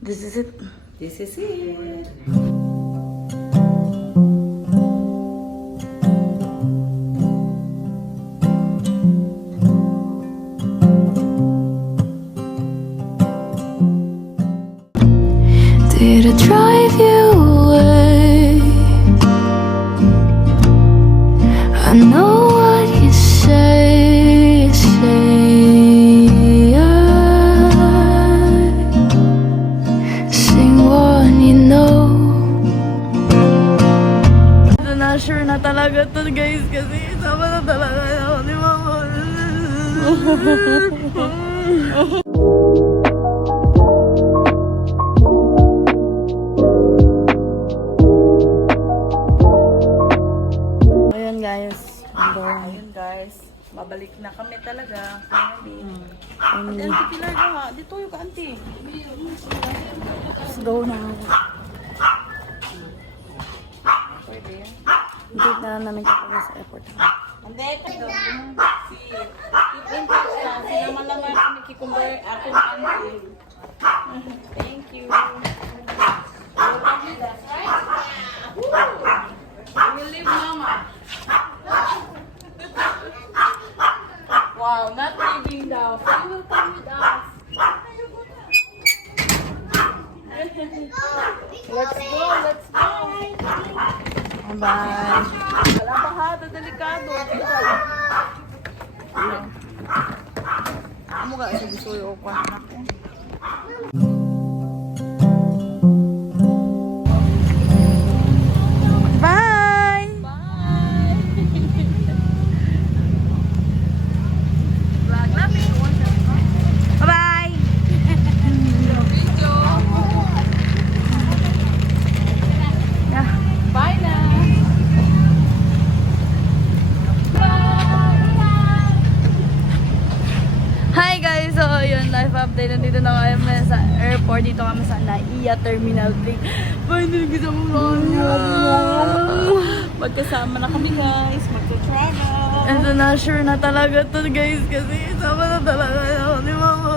This is it. This is it. Ayan guys. Ayun guys, babalik na kami talaga. Finally. Ate, Auntie Pilar ka ha. Dito yung ka, Auntie. Let's go na. Pwede yan. Hindi na namin kapag sa airport. Hindi, ito. Si Keep in touch ka. Sinama naman kami kikumbar akong auntie. Thank you. Us, right? We will leave mama. Wow, not leaving. So you will come with us. let's go, let's go. Bye. Wala pa ha, delikado. Amo ka sa gusto yung pa. 4. Dito kami sa Naiya Terminal 3. Paano gusto mo mama? Magkasama na kami guys. Magka-travel. Ito na, sure na talaga to guys. Kasi sama na talaga ako ni mama.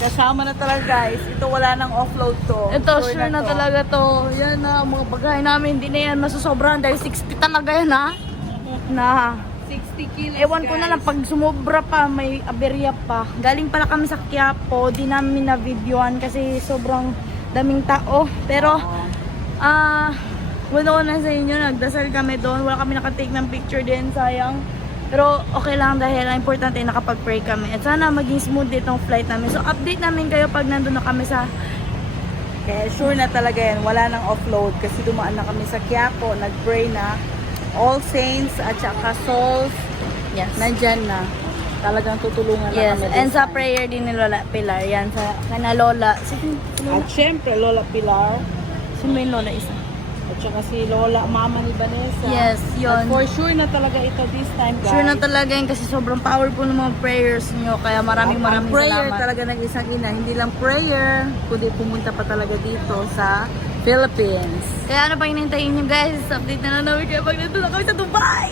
Kasama na talaga guys. Ito wala nang offload to. Ito sure, sure na, na to. talaga to. Yan na, mga bagay namin. Hindi na yan masusobran dahil 60 talaga yan ha. Na. 60 kilos Ewan ko na lang, pag sumobra pa, may aberya pa. Galing pala kami sa Quiapo, di namin na videoan kasi sobrang daming tao. Pero, ah, wala ko na sa inyo, nagdasal kami doon. Wala kami nakatake ng picture din, sayang. Pero okay lang dahil ang importante ay nakapag-pray kami. At sana maging smooth itong flight namin. So update namin kayo pag nandun na kami sa Kaya sure na talaga yan. Wala nang offload kasi dumaan na kami sa Quiapo. Nag-pray na. All Saints at saka Souls. Yes. Nandyan na. Talagang tutulungan Yes, na kami. and this sa prayer din ni Lola Pilar, yan sa kana Lola. Si, si Lola, At syempre, Lola Pilar. sino yung Lola isa? At saka si Lola, mama ni Vanessa. Yes, yun. At for sure na talaga ito this time, guys. Sure na talaga yun kasi sobrang powerful ng mga prayers nyo. Kaya maraming maraming prayer salamat. talaga ng isang ina. Hindi lang prayer, kundi pumunta pa talaga dito sa Philippines. Kaya ano pa hinintayin nyo guys? Update na lang namin kayo pag nandun na kami sa Dubai!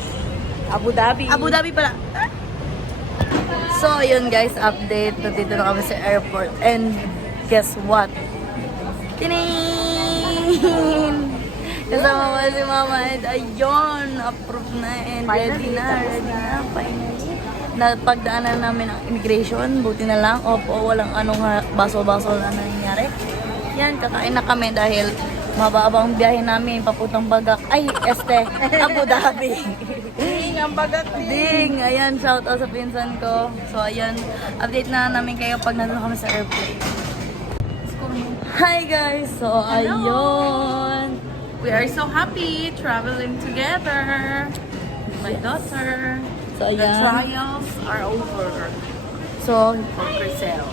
Abu Dhabi. Abu Dhabi pala. So, yun guys, update. Nandito na kami sa airport. And guess what? Tinin! Kasama ko si Mama and ayun, approve na and ready na, ready na, finally. Napagdaanan namin ang immigration, buti na lang. Opo, walang anong baso-baso na nangyari. Yan, kakain na kami dahil mababang biyahe namin papuntang Bagak. Ay, este, Abu Dhabi. Ding, ang bagat Ding! Ayan, shout out sa pinsan ko. So, ayan, update na namin kayo pag nandun kami sa airplane. Hi guys! So, ayun. We are so happy traveling together. My daughter. So, The ayan. trials are over So, for Crisel.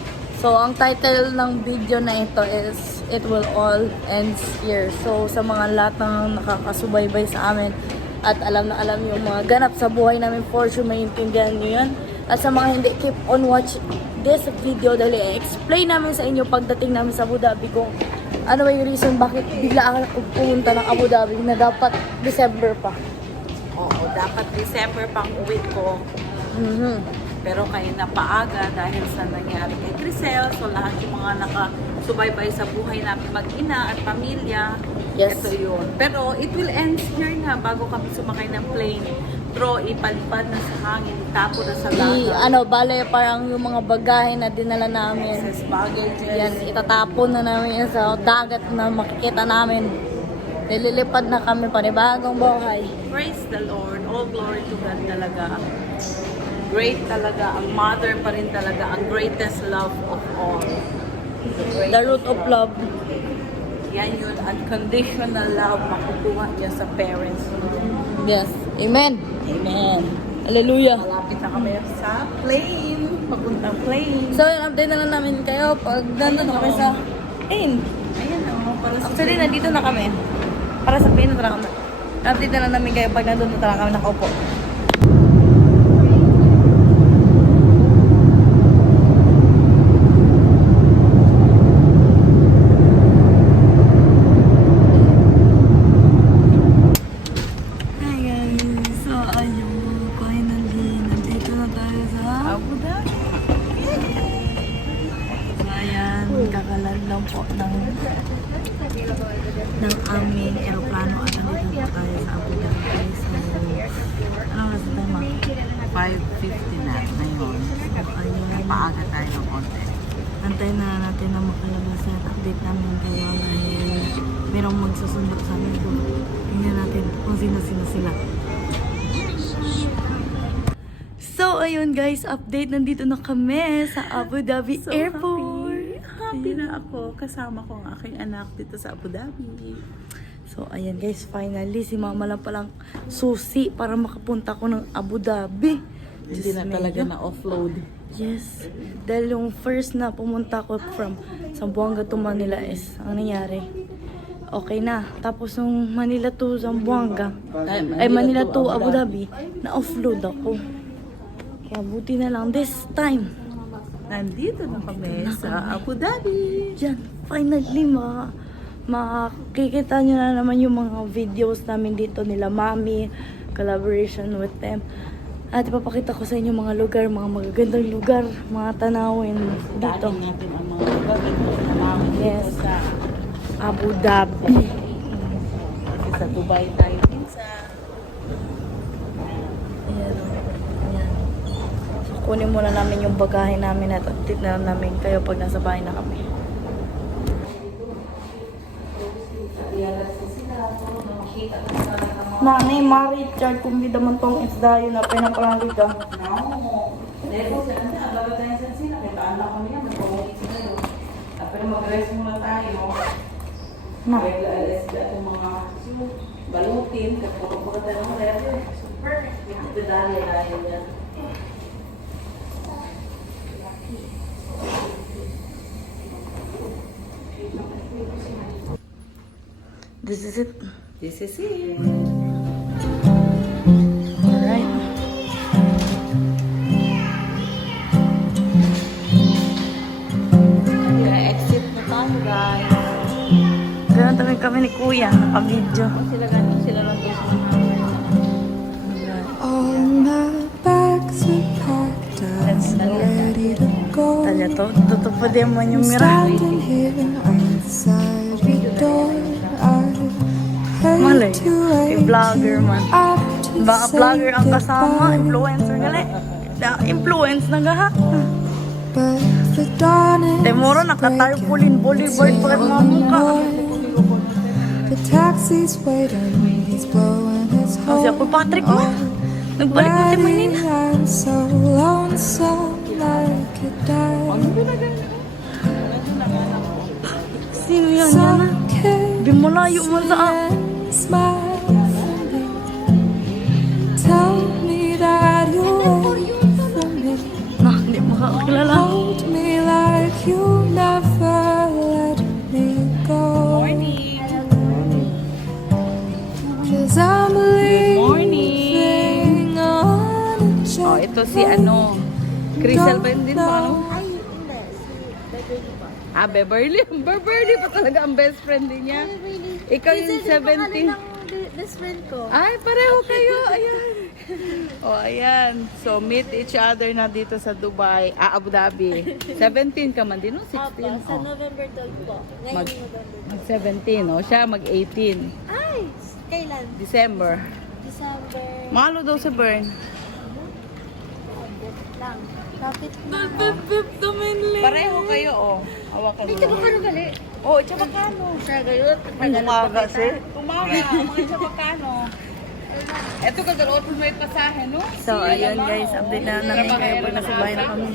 So, ang title ng video na ito is It Will All Ends Here. So, sa mga lahat ng nakakasubaybay sa amin at alam na alam yung mga ganap sa buhay namin, for sure maintindihan nyo yun. At sa mga hindi, keep on watch this video dahil i-explain namin sa inyo pagdating namin sa Abu Dhabi kung ano ba yung reason bakit bigla ako pumunta ng Abu Dhabi na dapat December pa. Oo, dapat December pang uwi ko. Mhm. Pero kayo na paaga dahil sa nangyari kay Crisel. So lahat yung mga nakasubaybay sa buhay namin mag-ina at pamilya. Yes. Ito yun. Pero it will end here nga bago kami sumakay ng plane. Pero ipalipad na sa hangin, itapo na sa I, dagat. ano, bale, parang yung mga bagahe na dinala namin. Excess baggage. Yan, itatapon na namin yan sa dagat na makikita namin. Nililipad na kami panibagong buhay. Praise the Lord. All glory to God talaga. Great talaga. Ang mother pa rin talaga. Ang greatest love of all. The root of love. Yan yun. Unconditional love makukuha niya sa parents. Yes. Amen. Amen. Hallelujah. Malapit na kami sa plane. Papuntang plane. So, yun, update na lang namin kayo pag nandun kami sa plane. Ayan o. Para sa Actually, nandito na kami. Para sa plane na talaga kami. Update na lang namin kayo pag nandun na talaga kami nakaupo. Ng aming aeroplano at nandito na tayo sa Abu Dhabi. So, ano oras na tayo ma? 5.50 na ngayon. So, ayun, Paaga tayo ng konti. antayin na natin na makalabas at update namin kayo dahil merong magsusundo sa amin. So, tingnan natin kung sino-sino sila. So, ayun guys, update. Nandito na kami sa Abu Dhabi So Airport. Na ako. Kasama ko ang aking anak dito sa Abu Dhabi. So, ayan guys, finally, si mama lang palang susi para makapunta ko ng Abu Dhabi. Hindi na talaga na offload. Yes. Dahil yung first na pumunta ko from Zamboanga to Manila is, ang nangyari, okay na. Tapos nung Manila to Zamboanga, ay Manila to Abu Dhabi, na-offload ako. Kaya buti na lang this time. Nandito na kami sa Abu Dhabi. Diyan, finally, ma makikita nyo na naman yung mga videos namin dito nila mami, collaboration with them. At ipapakita ko sa inyo mga lugar, mga magagandang lugar, mga tanawin dito. Natin ang mga dito Yes. sa, Abu Dhabi. kasi sa Dubai tayo minsan. Ayan. Ayan. So, kunin muna namin yung bagahe namin at update na lang namin kayo pag nasa bahay na kami. Nanay, Mari, Richard, kung di naman tong isdayo na pinapalanggiga. No. Dito sa ano, bago tayo sa sila, anak ko niya, magpawagi sila yun. Tapos mag-rest muna tayo. Na. Kaya alas ka mga balutin, kapag mga tayo ng. Super. Dahil dahil yan. This is it. This is it. Alright. exit na tayo guys. Ganun kami kami ni Kuya, naka-video. Sila ganun, sila lang guys. All my bags are packed, I'm ready to go. Talya to, tutupad mo yung I'm mira. standing here outside your door. I Malay, hate to kay vlogger man. Baka vlogger ang kasama, influencer gali. Da, influence na gaha. Temoro nakatayo breaking. pulin boulevard pa mga mukha. The taxi's waiting, he's blowing his Kasi ako horn. Patrick mo. Nagbalik na si Manila. I'm so lonesome like a dime. Sino yan yan? Di mo sa and Oh, si ano, Crystal ba yun din? Ano? Ah, Beverly. Beverly pa talaga ang best friend din niya. Ikaw yung 17. best friend ko. Ay, pareho kayo. Ayan. oh, ayan. So, meet each other na dito sa Dubai, ah, Abu Dhabi. 17 ka man din, no? 16. Sa Oh. November 12 po. Ngayon Mag, November. mag 17, oh. Siya mag 18. Ay! Kailan? December. December. Malo daw sa burn. Lang. Kapit na. Pareho kayo, oh. Hawakan mo. Ito ba kano gali? Oh, Chabacano. Siya gayot. Ay, umaga si. Umaga, mga Chabacano. Ito kagaloot mo may pasahe, no? So, ayun guys, update na namin kayo pag nasa bahay na kami.